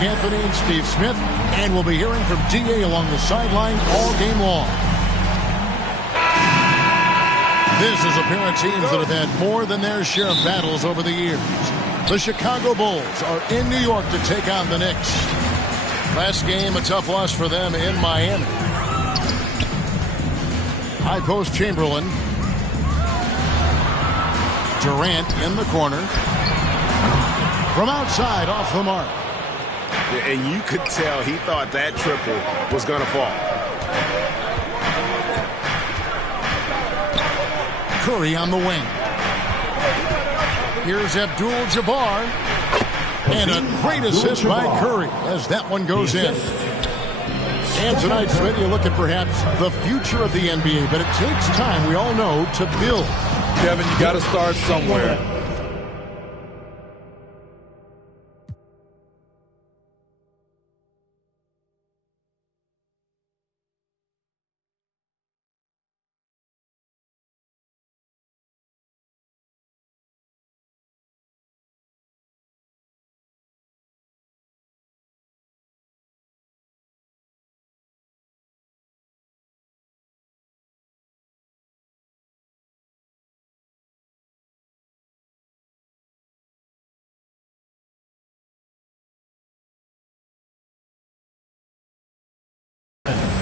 Greg Anthony and Steve Smith, and we'll be hearing from D.A. along the sideline all game long. This is a pair of teams that have had more than their share of battles over the years. The Chicago Bulls are in New York to take on the Knicks. Last game, a tough loss for them in Miami. High post Chamberlain. Durant in the corner. From outside, off the mark. And you could tell he thought that triple was going to fall. Curry on the wing. Here's Abdul-Jabbar. And a great assist by Curry as that one goes in. And tonight, Smith, you look at perhaps the future of the NBA, but it takes time, we all know, to build. Kevin, you got to start somewhere.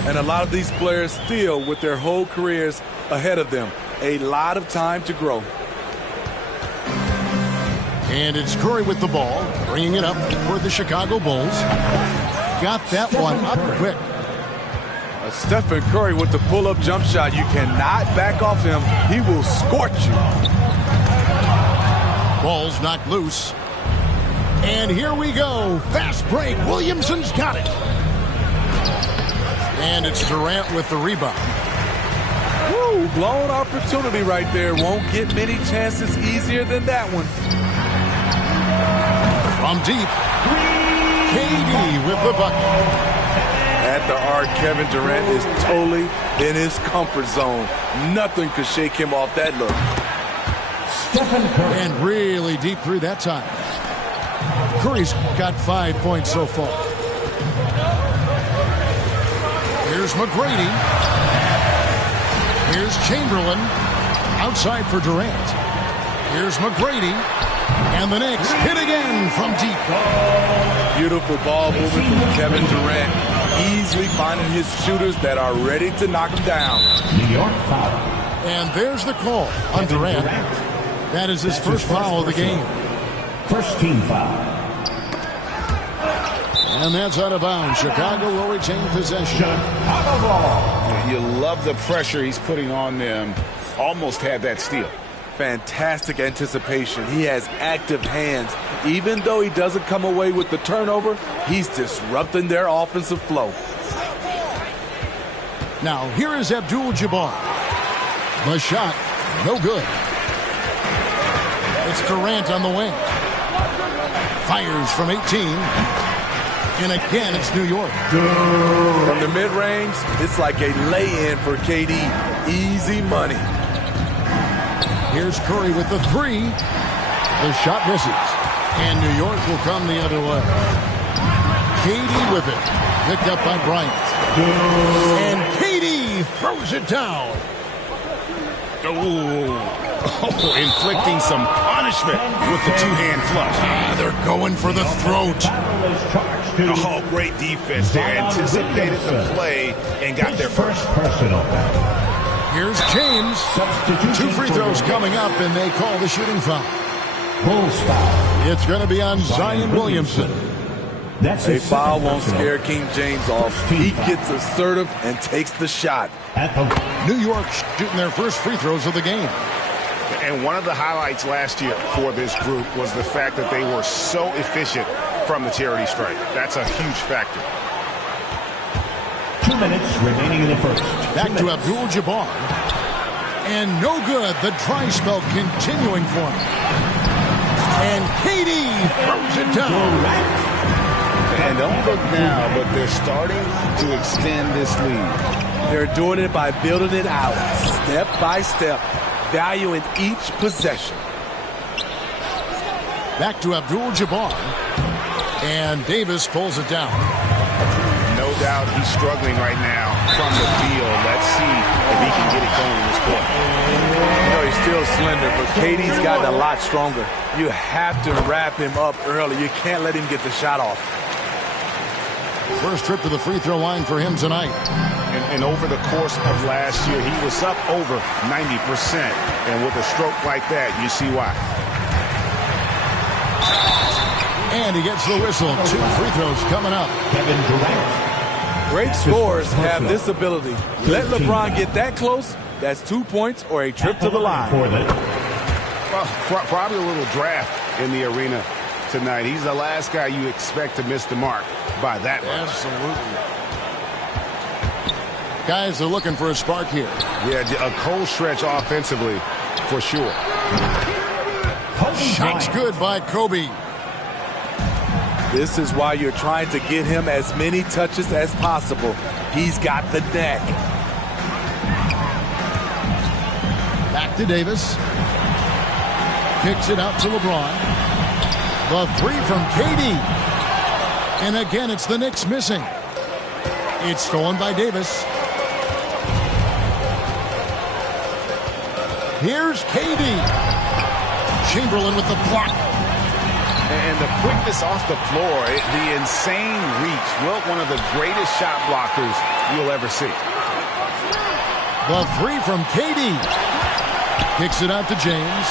And a lot of these players still with their whole careers ahead of them. A lot of time to grow. And it's Curry with the ball, bringing it up for the Chicago Bulls. Got that one up quick. Stephen Curry with the pull-up jump shot. You cannot back off him. He will scorch you. Ball's knocked loose. And here we go. Fast break. Williamson's got it. And it's Durant with the rebound. Woo, blown opportunity right there. Won't get many chances easier than that one. From deep, KD with the bucket. At the arc, Kevin Durant is totally in his comfort zone. Nothing could shake him off that look. And really deep through that time. Curry's got 5 points so far. Here's McGrady. Here's Chamberlain. Outside for Durant. Here's McGrady. And the Knicks hit again from deep. Beautiful ball movement from Kevin Durant. Easily finding his shooters that are ready to knock him down. New York foul. And there's the call on Durant. That is his first foul of the game. First team foul. And that's out of bounds. Chicago will retain possession. Chicago ball. You love the pressure he's putting on them. Almost had that steal. Fantastic anticipation. He has active hands. Even though he doesn't come away with the turnover, he's disrupting their offensive flow. Now, here is Abdul-Jabbar. The shot, no good. It's Durant on the wing. Fires from 18. And again, it's New York. From the mid-range, it's like a lay-in for KD. Easy money. Here's Curry with the three. The shot misses. And New York will come the other way. KD with it. Picked up by Bryant. And KD throws it down. Oh, inflicting some punishment with the two-hand flush. They're going for the throat. Oh, great defense there. Anticipated the play and got their first personal. Here's James. 2 free throws coming up, and they call the shooting foul. Bulls foul. It's going to be on Zion Williamson. That's a foul won't scare King James off. He gets assertive and takes the shot. New York shooting their first free throws of the game. And one of the highlights last year for this group was the fact that they were so efficient from the charity stripe. That's a huge factor. 2 minutes remaining in the first. Back to Abdul-Jabbar. And no good. The dry spell continuing for him. And KD throws it down. And don't look now, but they're starting to extend this lead. They're doing it by building it out, step by step, valuing each possession. Back to Abdul-Jabbar. And Davis pulls it down. No doubt he's struggling right now from the field. Let's see if he can get it going in this quarter. You know, he's still slender, but KD's gotten a lot stronger. You have to wrap him up early. You can't let him get the shot off. First trip to the free throw line for him tonight. And over the course of last year, he was up over 90%. And with a stroke like that, you see why. And he gets the whistle. 2 free throws coming up. Kevin Durant. Great scorers have this ability. Let LeBron get that close, that's 2 points or a trip to the line. Well, probably a little draft in the arena tonight. He's the last guy you expect to miss the mark by that much. Absolutely. Guys are looking for a spark here. Yeah, a cold stretch offensively for sure. Shots good by Kobe. This is why you're trying to get him as many touches as possible. He's got the neck. Back to Davis. Kicks it out to LeBron. The 3 from KD. And again, it's the Knicks missing. It's stolen by Davis. Here's KD. Chamberlain with the block. And the quickness off the floor, the insane reach. Well, one of the greatest shot blockers you'll ever see. The 3 from KD. Kicks it out to James.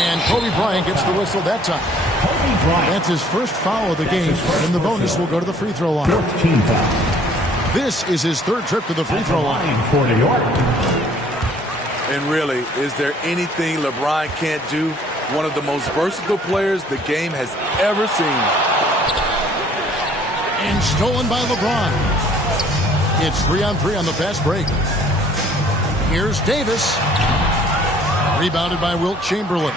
And Kobe Bryant gets the whistle that time. Kobe Bryant. That's his first foul of the game. And the bonus will go to the free throw line. 13 foul. This is his 3rd trip to the free throw line. For New York. And really, is there anything LeBron can't do? One of the most versatile players the game has ever seen. And stolen by LeBron. It's 3-on-3 on the fast break. Here's Davis. Rebounded by Wilt Chamberlain.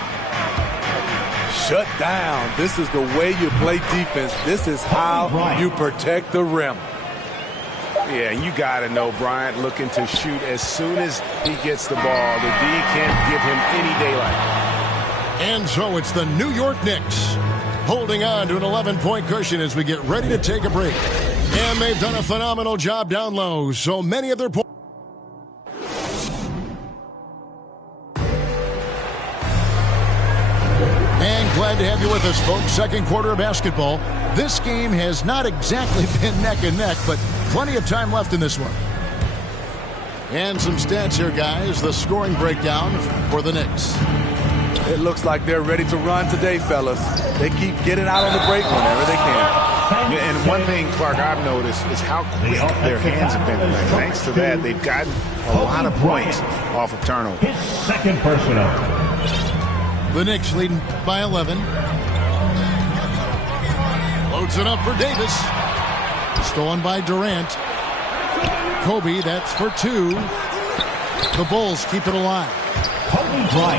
Shut down. This is the way you play defense. This is how you protect the rim. Yeah, you got to know Bryant looking to shoot as soon as he gets the ball. The D can't give him any daylight. And so it's the New York Knicks holding on to an 11-point cushion as we get ready to take a break. And they've done a phenomenal job down low. So many of their points. And glad to have you with us, folks. Second quarter of basketball. This game has not exactly been neck and neck, but plenty of time left in this one. And some stats here, guys. The scoring breakdown for the Knicks. It looks like they're ready to run today, fellas. They keep getting out on the break whenever they can. Yeah, and one thing, Clark, I've noticed is how quick their hands have been tonight. Thanks to that, they've gotten a lot of points off of turnover. His 2nd personal. The Knicks leading by 11. Loads it up for Davis. Stolen by Durant. Kobe, that's for 2. The Bulls keep it alive.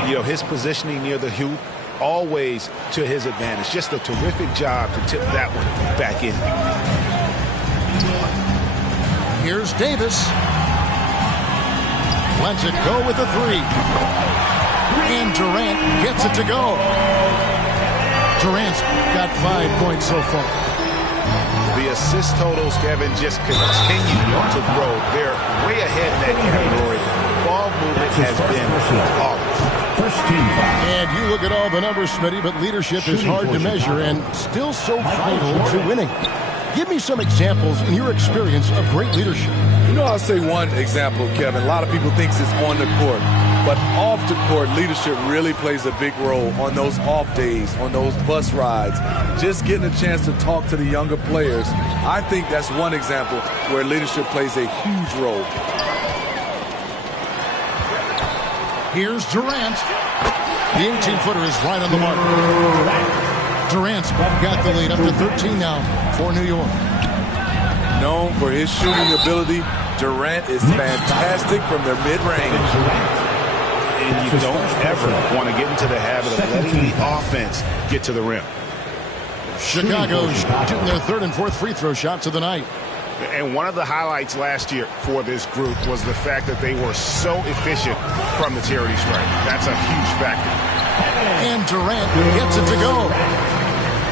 You know, his positioning near the hoop, always to his advantage. Just a terrific job to tip that one back in. Here's Davis. Lets it go with a 3. And Durant gets it to go. Durant's got 5 points so far. The assist totals, Kevin, just continue to grow. They're way ahead in that category. Ball movement has been flawless. And you look at all the numbers, Smitty, but leadership is hard to measure and still so vital to winning. Give me some examples in your experience of great leadership. You know, I'll say one example, Kevin. A lot of people think it's on the court. But off the court, leadership really plays a big role on those off days, on those bus rides. Just getting a chance to talk to the younger players. I think that's one example where leadership plays a huge role. Here's Durant. The 18-footer is right on the mark. Durant's got the lead up to 13 now for New York. Known for his shooting ability, Durant is fantastic from their mid-range. And you don't ever want to get into the habit of letting the offense get to the rim. Chicago shooting their 3rd and 4th free throw shots of the night. And one of the highlights last year for this group was the fact that they were so efficient from the charity stripe. That's a huge factor. And Durant gets it to go.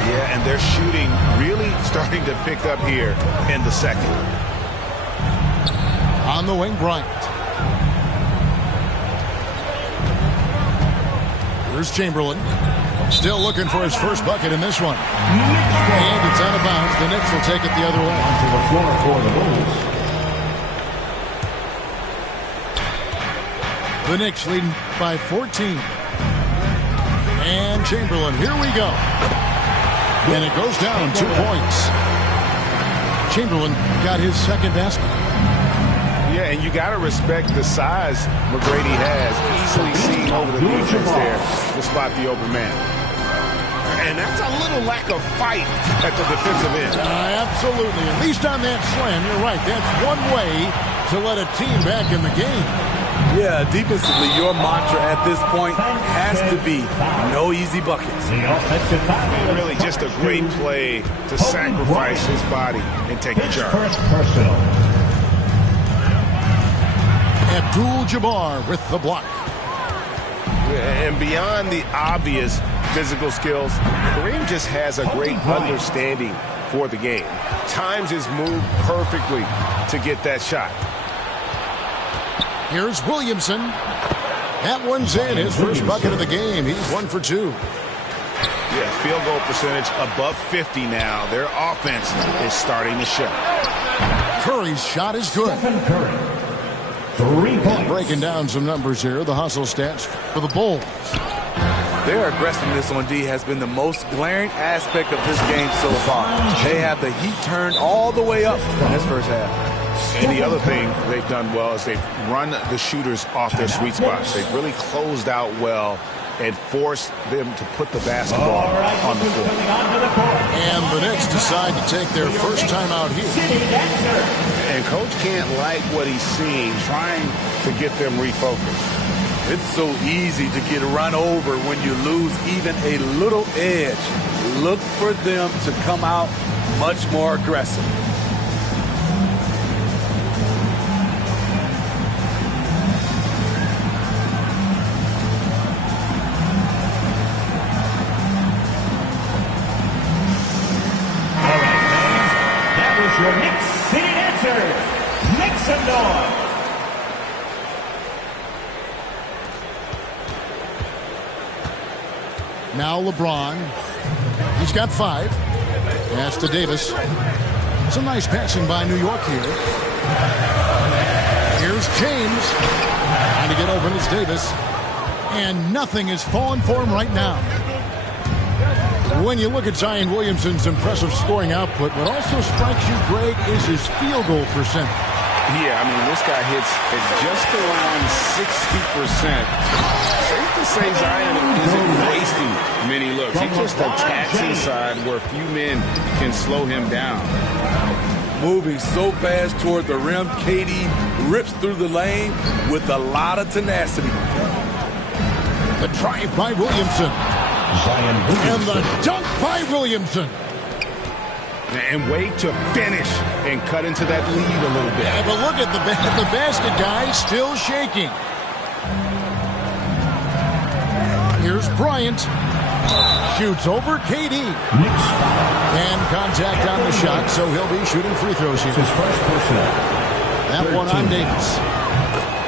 Yeah, and their shooting really starting to pick up here in the second. On the wing, Bryant. Here's Chamberlain. Still looking for his first bucket in this one. And it's out of bounds. The Knicks will take it the other way. Onto the floor for the Bulls. The Knicks leading by 14. And Chamberlain, here we go. And it goes down 2 points. Chamberlain got his second basket. Yeah, and you got to respect the size McGrady has. Easily seen over the defense there to spot the open man. And that's a little lack of fight at the defensive end. Absolutely. At least on that slam, you're right. That's one way to let a team back in the game. Yeah, defensively, your mantra at this point has to be no easy buckets. Really just a great play to sacrifice his body and take the charge. First personal. Abdul-Jabbar with the block. And beyond the obvious physical skills, Kareem just has a great understanding for the game. Times his move perfectly to get that shot. Here's Williamson. That one's in. His first bucket of the game. He's 1 for 2. Yeah, field goal percentage above 50 now. Their offense is starting to show. Curry's shot is good. Stephen Curry. 3 points. Breaking down some numbers here. The hustle stats for the Bulls. Their aggressiveness on D has been the most glaring aspect of this game so far. They have the heat turned all the way up in this first half. And the other thing they've done well is they've run the shooters off their sweet spots. They've really closed out well and forced them to put the basketball on the floor. And the Knicks decide to take their first time out here. And Coach can't like what he's seeing, trying to get them refocused. It's so easy to get run over when you lose even a little edge. Look for them to come out much more aggressive. Your Knicks City Dancers, make some noise. Now LeBron. He's got 5. Pass to Davis. Some nice passing by New York here. Here's James. Trying to get open is Davis. And nothing is falling for him right now. When you look at Zion Williamson's impressive scoring output, what also strikes you, Greg, is his field goal percentage. Yeah, I mean, this guy hits at just around 60%. Safe to say Zion isn't wasting many looks. He just attacks inside where few men can slow him down. Moving so fast toward the rim, KD rips through the lane with a lot of tenacity. The drive by Williamson. And the dunk by Williamson. And wait to finish and cut into that lead a little bit. Yeah, but look at the basket guy still shaking. Here's Bryant. Shoots over KD. And contact on the shot, so he'll be shooting free throws here. His first personal. That one on Davis.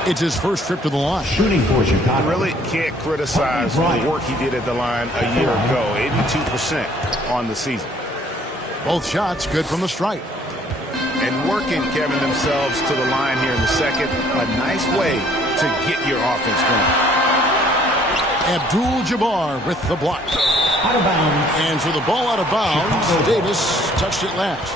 It's his first trip to the line. Shooting for Chicago. Really can't criticize the work he did at the line a year ago. 82% on the season. Both shots good from the stripe. And working, Kevin, themselves to the line here in the second. A nice way to get your offense going. Abdul-Jabbar with the block. Out of bounds. And for the ball out of bounds, Davis touched it last.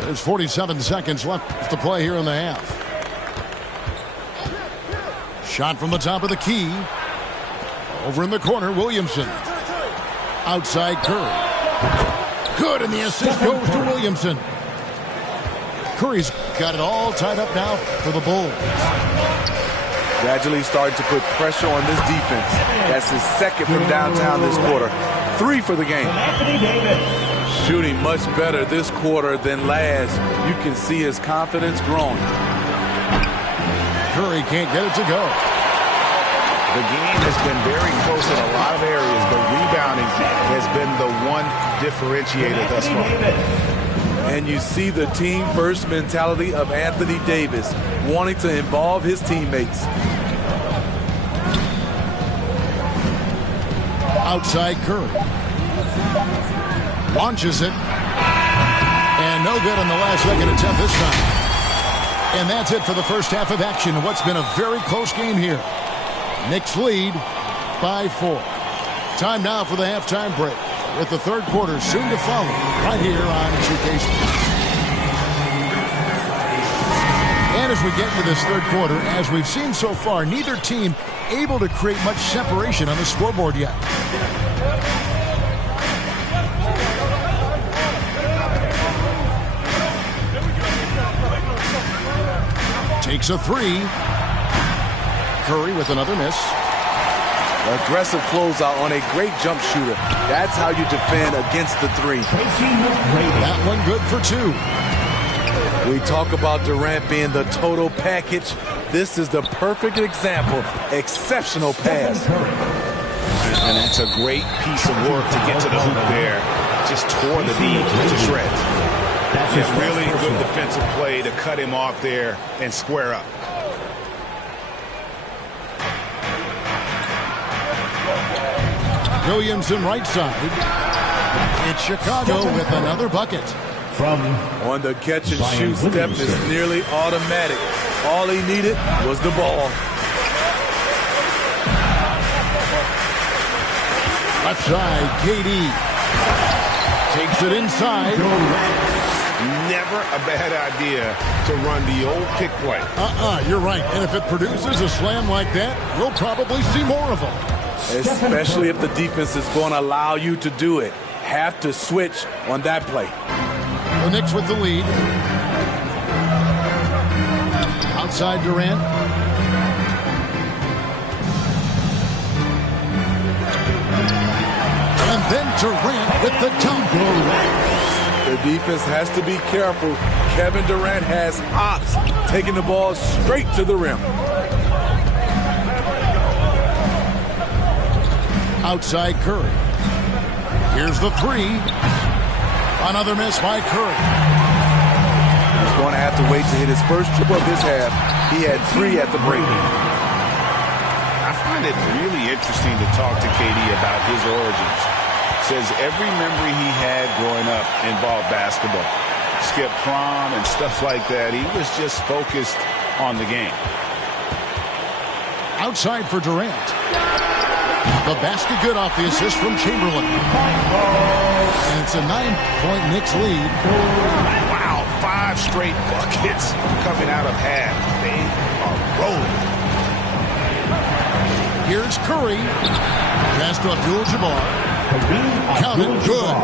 There's 47 seconds left to play here in the half. Shot from the top of the key. Over in the corner, Williamson. Outside Curry. Good, and the assist goes to Williamson. Curry's got it all tied up now for the Bulls. Gradually starting to put pressure on this defense. That's his second from downtown this quarter. 3 for the game. Anthony Davis. Shooting much better this quarter than last. You can see his confidence growing. Curry can't get it to go. The game has been very close in a lot of areas, but rebounding has been the one differentiator thus far. And you see the team-first mentality of Anthony Davis, wanting to involve his teammates. Outside Curry. Launches it. And no good on the last second attempt this time. And that's it for the first half of action. What's been a very close game here. Knicks lead by 4. Time now for the halftime break, with the third quarter soon to follow right here on 2K Sports. And as we get into this third quarter, as we've seen so far, neither team able to create much separation on the scoreboard yet. Takes a three. Curry with another miss. Aggressive closeout on a great jump shooter. That's how you defend against the three. That one good for 2. We talk about Durant being the total package. This is the perfect example. Exceptional pass. And that's a great piece of work to get to the hoop there. Just tore the D to shreds. Yeah, really good defensive play to cut him off there and square up. Williamson right side. It's Chicago with another bucket. On the catch and shoot step is nearly automatic. All he needed was the ball. Left side, KD. Takes it inside. Never a bad idea to run the old pick play. You're right. And if it produces a slam like that, we'll probably see more of them. Especially if the defense is going to allow you to do it. Have to switch on that play. The Knicks with the lead. Outside Durant. And then Durant with the dunk. The defense has to be careful. Kevin Durant has hops, taking the ball straight to the rim. Outside Curry. Here's the three. Another miss by Curry. He's going to have to wait to hit his first triple of this half. He had 3 at the break. I find it really interesting to talk to KD about his origins. Says every memory he had growing up involved basketball. Skip prom and stuff like that. He was just focused on the game. Outside for Durant. The basket good off the assist from Chamberlain. And it's a 9-point Knicks lead. Wow, 5 straight buckets coming out of half. They are rolling. Here's Curry. Pass to Abdul-Jabbar. Counted good.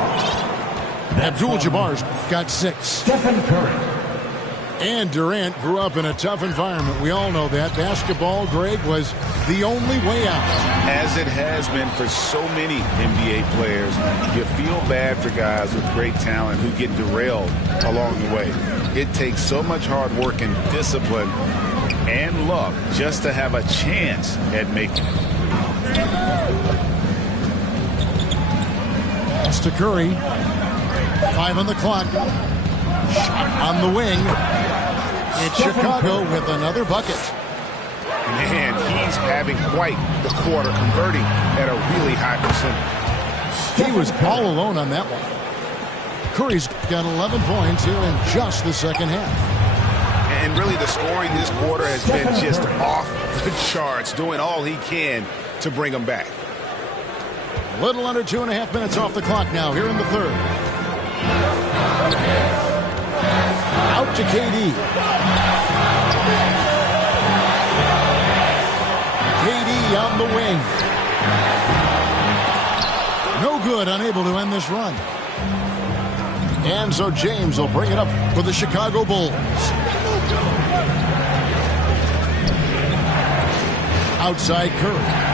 Abdul-Jabbar's got 6. Stephen Curry. And Durant grew up in a tough environment. We all know that. Basketball, Greg, was the only way out. As it has been for so many NBA players, you feel bad for guys with great talent who get derailed along the way. It takes so much hard work and discipline and luck just to have a chance at making it. Pass to Curry. 5 on the clock. Shot on the wing. It's Chicago with another bucket. Man, he's having quite the quarter, converting at a really high percentage. He was all alone on that one. Curry's got 11 points here in just the second half. And really the scoring this quarter has been just off the charts, doing all he can to bring them back. A little under 2.5 minutes off the clock now here in the third. Out to KD. KD on the wing. No good, unable to end this run. And so James will bring it up for the Chicago Bulls. Outside Curry.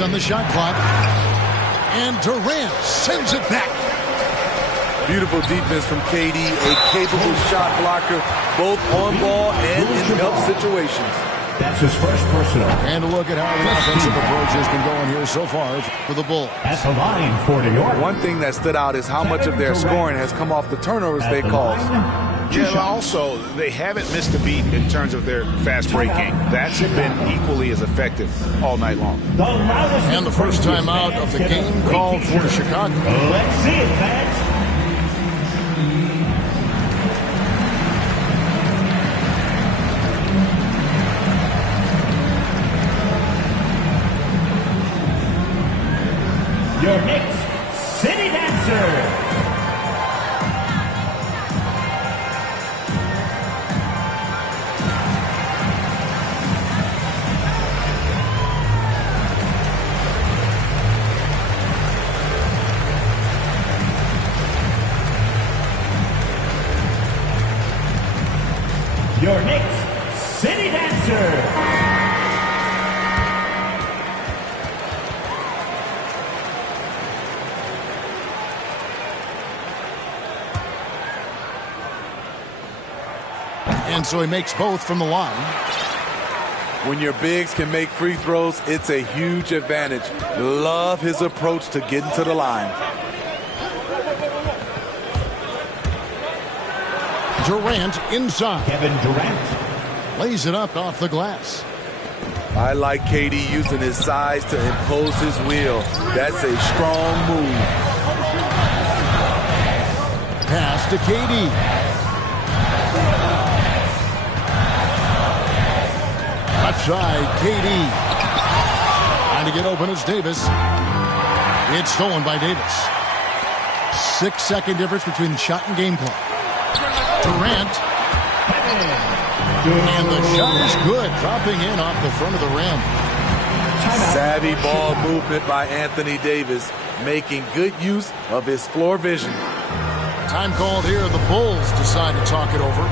On the shot clock, and Durant sends it back. Beautiful defense from KD, a capable shot blocker, both on ball and in tough situations. That's his first personal. And a look at how the offensive approach has been going here so far for the Bulls. At the line for New York. One thing that stood out is how much of their scoring has come off the turnovers they caused. Yeah, also, they haven't missed a beat in terms of their fast break game. That's been equally as effective all night long. And the first time out of the game called for Chicago. Let's see it, fans. Your Knicks City Dancer. Your Knicks City Dancer. And so he makes both from the line. When your bigs can make free throws, it's a huge advantage. Love his approach to getting to the line. Durant inside. Kevin Durant. Lays it up off the glass. I like KD using his size to impose his will. That's a strong move. Pass to KD. Left side, KD. Trying to get open is Davis. It's stolen by Davis. 6-second difference between the shot and game clock. Durant. And the shot is good, dropping in off the front of the rim. Savvy ball movement by Anthony Davis, making good use of his floor vision. Time called here. The Bulls decide to talk it over.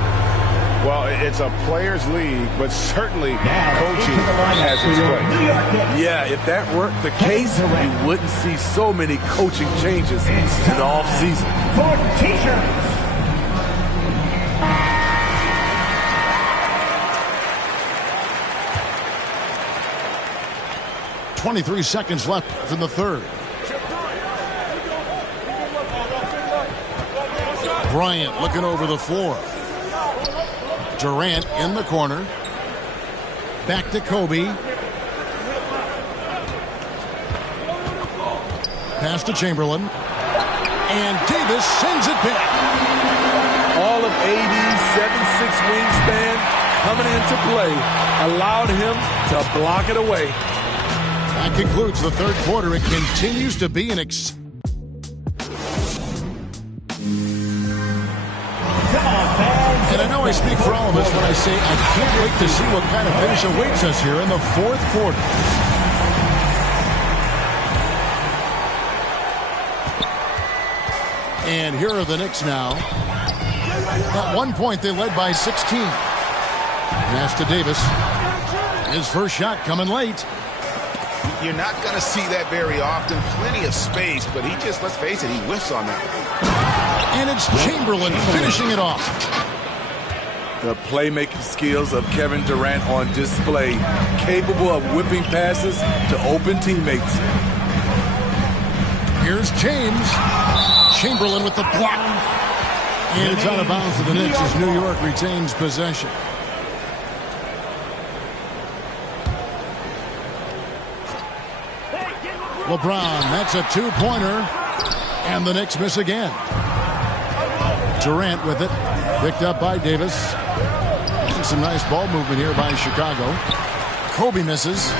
Well, it's a players' league, but certainly coaching has its place. Yeah, if that weren't the case, you wouldn't see so many coaching changes in the offseason. For T-shirts. 23 seconds left in the third. Bryant looking over the floor. Durant in the corner. Back to Kobe. Pass to Chamberlain. And Davis sends it back. All of AD's 7'6" wingspan coming into play allowed him to block it away. That concludes the third quarter. It continues to be an And I know I speak for all of us when I say I can't wait to see what kind of finish awaits us here in the fourth quarter. And here are the Knicks now. At one point, they led by 16. Pass to Davis. His first shot coming late. You're not going to see that very often. Plenty of space, but he just, let's face it, he whiffs on that. And it's Chamberlain finishing it off. The playmaking skills of Kevin Durant on display, capable of whipping passes to open teammates. Here's James. Chamberlain with the block. And it's out of bounds to the Knicks as New York retains possession. LeBron, that's a two-pointer. And the Knicks miss again. Durant with it. Picked up by Davis. Some nice ball movement here by Chicago. Kobe misses.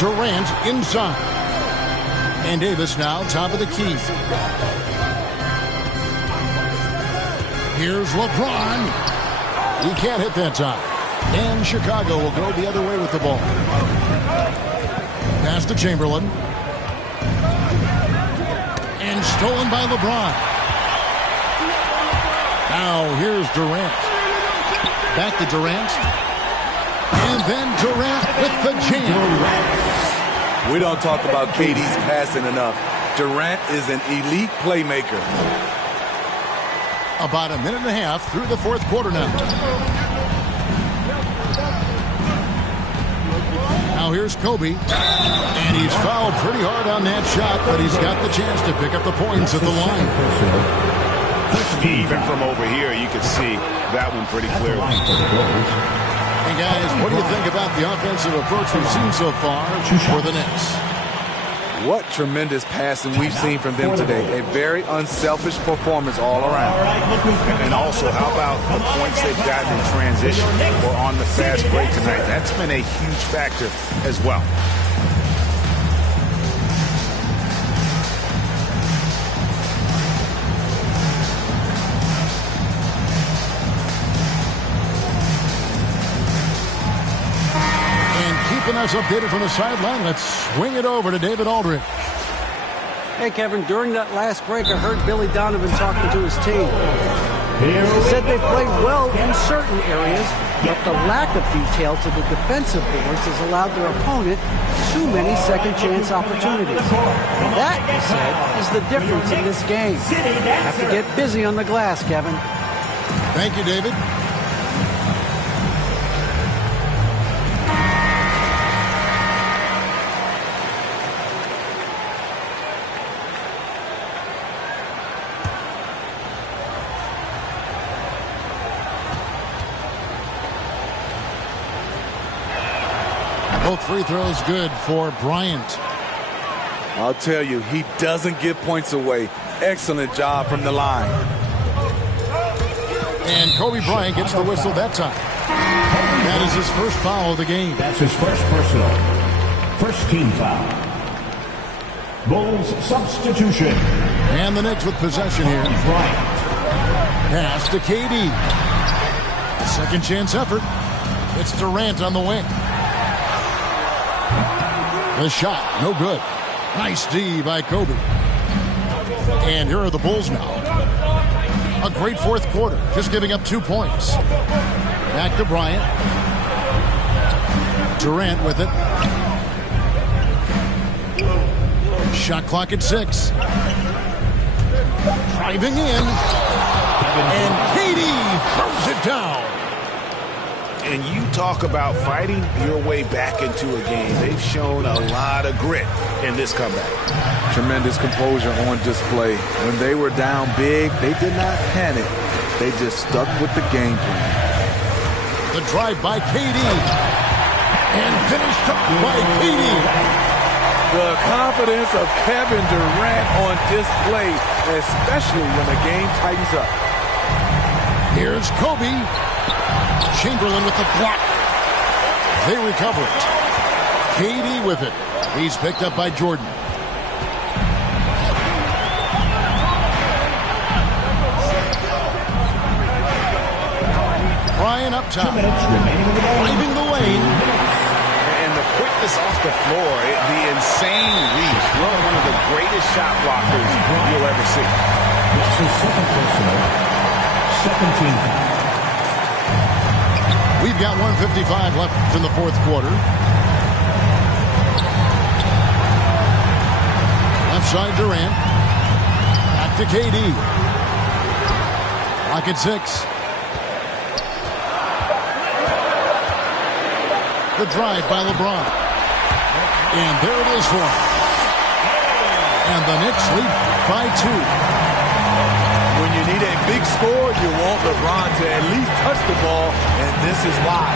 Durant inside. And Davis now top of the key. Here's LeBron. He can't hit that time. And Chicago will go the other way with the ball. Pass to Chamberlain. And stolen by LeBron. Now here's Durant. Back to Durant. And then Durant with the jam. We don't talk about KD's passing enough. Durant is an elite playmaker. About a minute and a half through the fourth quarter now. Now here's Kobe. And he's fouled pretty hard on that shot, but he's got the chance to pick up the points at the line. Even from over here, you can see that one pretty clearly. Hey guys, what do you think about the offensive approach we've seen so far for the Knicks? What tremendous passing we've seen from them today. A very unselfish performance all around. And also, how about the points they've gotten in transition or on the fast break tonight? That's been a huge factor as well. Us updated from the sideline. Let's swing it over to David Aldridge. Hey, Kevin, during that last break, I heard Billy Donovan talking to his team. He said they played well in certain areas, but the lack of detail to the defensive boards has allowed their opponent too many second-chance opportunities. That, he said, is the difference in this game. Have to get busy on the glass, Kevin. Thank you, David. Both free throws good for Bryant. I'll tell you, he doesn't give points away. Excellent job from the line. And Kobe Bryant gets the whistle that time. That is his first foul of the game. That's his first personal. First team foul. Bulls substitution. And the Knicks with possession here. Bryant. Pass to KD. Second chance effort. It's Durant on the wing. The shot, no good. Nice D by Kobe. And here are the Bulls now. A great fourth quarter, just giving up 2 points. Back to Bryant. Durant with it. Shot clock at 6. Driving in. And KD throws it down. And you talk about fighting your way back into a game. They've shown a lot of grit in this comeback. Tremendous composure on display. When they were down big, they did not panic. They just stuck with the game plan. The drive by KD. And finished up by KD. The confidence of Kevin Durant on display, especially when the game tightens up. Here's Kobe. Chamberlain with the block. They recover it. KD with it. He's picked up by Jordan. Bryant up top. Driving the lane. And the quickness off the floor, the insane reach. One of the greatest shot blockers you'll ever see. That's his second personal. Second team foul. We've got 1:55 left in the fourth quarter. Left side Durant. Back to KD. Clock at 6. The drive by LeBron. And there it is for him. And the Knicks lead by 2. When you need a big score, you want LeBron to at least touch the ball, and this is why.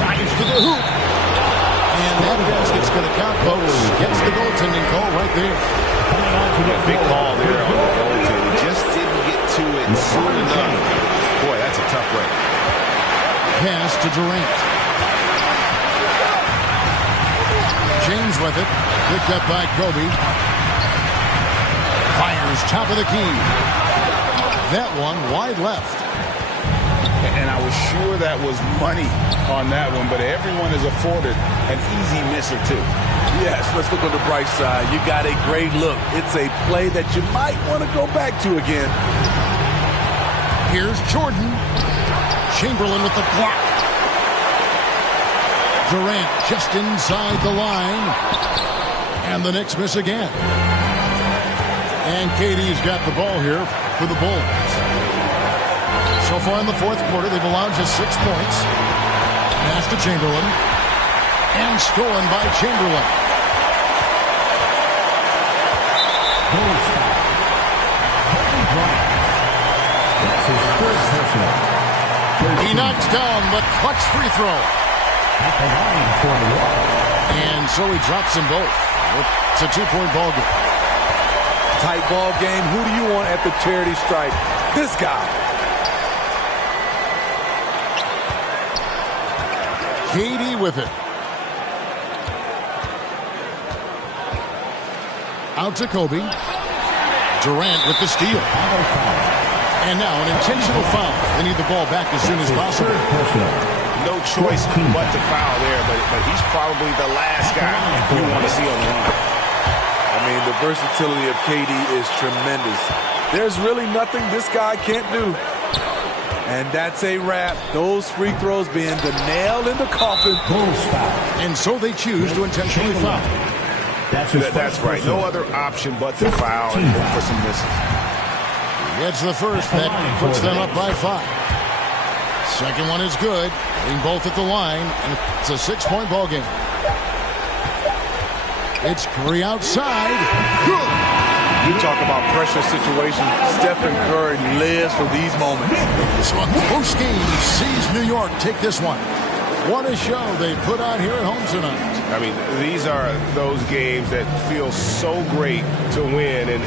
Drives to the hoop. And that basket's going to count, folks. Gets the goaltending call right there. A big call there on the goaltending. Just didn't get to it soon enough. Boy, that's a tough break. Pass to Durant. James with it. Picked up by Kobe. Fires top of the key. That one wide left. And I was sure that was money on that one, but everyone is afforded an easy miss or two. Yes, let's look on the bright side. You got a great look. It's a play that you might want to go back to again. Here's Jordan. Chamberlain with the block. Durant just inside the line. And the Knicks miss again. And KD's got the ball here for the Bulls. So far in the fourth quarter, they've allowed just 6 points. Pass to Chamberlain. And stolen by Chamberlain. Bulls foul. Kobe Bryant. That's his first personal. He knocks down the clutch free throw. At the line for the walk. And so he drops them both. It's a 2-point ball game. Tight ball game. Who do you want at the charity stripe? This guy. KD with it. Out to Kobe. Durant with the steal. And now an intentional foul. They need the ball back as soon as possible. No choice but to foul there, but he's probably the last guy you want to see on the line. I mean, the versatility of KD is tremendous. There's really nothing this guy can't do. And that's a wrap. Those free throws being the nail in the coffin. And so they choose to intentionally foul. That's right. No other option but to foul and for some misses. Gets the first. That puts them up by 5. Second one is good. Being both at the line. And it's a 6-point ball game. It's Curry outside. Good. You talk about pressure situation. Stephen Curry lives for these moments. So a close game sees New York take this one. What a show they put on here at home tonight. I mean, these are those games that feel so great to win. And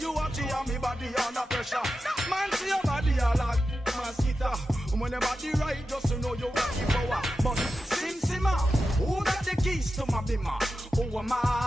you watch it on me body under pressure. Man, see your body a like mosquito. When your body right, just to know you got the power. But Sim Simma, who got the keys to my bimmer? Who am I?